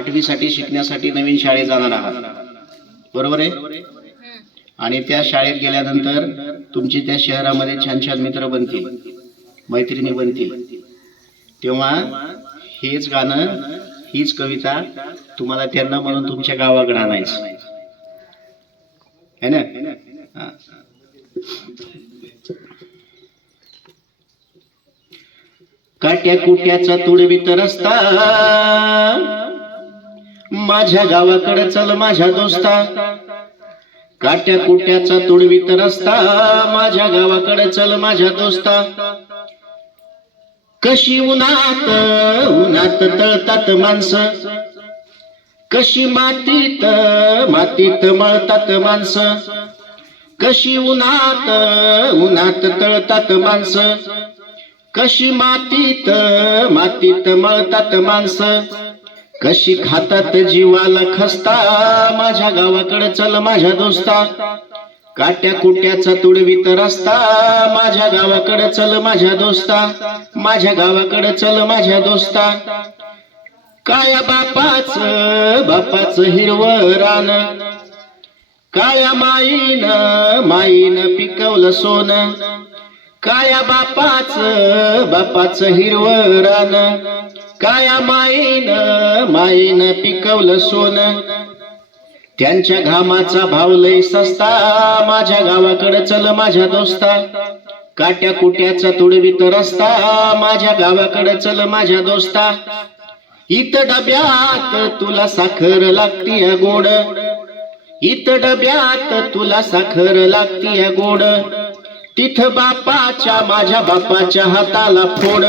आठवीसाठी शिकण्यासाठी नवीन शाळेत जाणार आहात. बरोबर आहे? आणि त्या शाळेत गेल्यानंतर तुमची त्या शहरामध्ये छान छान मित्र बनतील मैत्रिणी बनतील. तेव्हा हेच गाणं हीच कविता तुम्हाला त्यांना म्हणून तुमच्या गावाकडे आणायचं. है ना. काट्या कुट्याचा तुडवीत रस्ता माझ्या गावाकडे चल माझ्या दोस्ता. काट्या कुट्याचा तुडवीत रस्ता माझ्या गावाकडे चल माझ्या दोस्ता. कशी उन्हात उन्हात तळतात माणसं. कशी मातीत मातीत मळतात माणसं. कशी उन्हात उन्हात तळतात माणसं. कशी मातीत मातीत मळतात माणसं. कशी खातात जीवाला खसता? माझ्या गावाकडे चल माझ्या दोस्ता. काट्या कुट्याचा तुडवीत रस्ता. माझ्या गावाकडे चल माझ्या दोस्ता. माझ्या गावाकडे चल माझ्या दोस्ता. काया बापाच बापाच हिरवं रान. काया माईन माईन पिकवलं सोनं. काया बापाच बापाच हिरवं रान. काया माईन बाईनं पिकवलं सोनं. त्यांच्या घामाचा भाव लय सस्ता. माझ्या गावाकडे चल माझ्या दोस्ता. काट्या कुट्याचा तुडवीत रस्ता. माझ्या गावाकडे चल माझ्या दोस्ता. इत डब्यात तुला साखर लागतीय गोड. इत डब्यात तुला साखर लागतीय गोड. तिथ बापाच्या माझ्या बापाच्या हाताला फोड.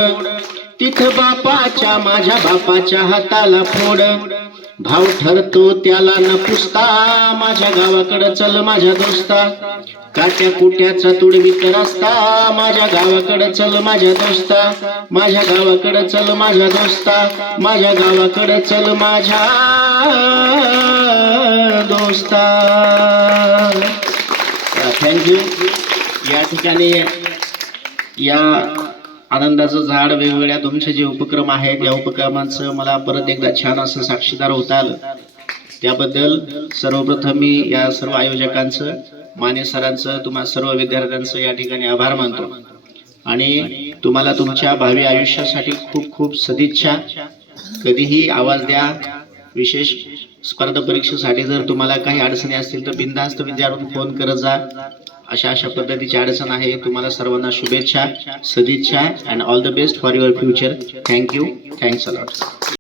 तिथ बापाच्या माझ्या बापाच्या हाताला फोड. भाव ठरतो त्याला न पुसता माझ्या गावाकडं चल माझ्या दोस्ता. काट्या कुट्याचा तुडवीत रस्ता माझ्या गावाकडं चल माझ्या दोस्ता. माझ्या गावाकडं चल माझ्या दोस्ता माझ्या गावाकडं चल माझ्या दोस्ता. थँक्यू. या ठिकाणी या आनंदाचं झाड वेगवेगळ्या तुमचे जे उपक्रम आहेत. या उपक्रमांचं मला परत एकदा छान असं साक्षीदार होता आलं. त्याबद्दल सर्वप्रथम मी या सर्व आयोजकांचं माने सरांचं तुम्हा सर्व विद्यार्थ्यांचं या ठिकाणी आभार मानतो. आणि तुम्हाला तुमच्या भावी आयुष्यासाठी खूप खूप सदिच्छा. कधीही आवाज द्या. विशेष स्पर्धा परीक्षेसाठी जर तुम्हाला काही अडचणी असतील तर बिनधास्त विद्यार्थी फोन करत जा. अशा अशा पद्धतीची अडचण आहे. तुम्हाला सर्वांना शुभेच्छा सदिच्छा and all the best for your future thank you thanks a lot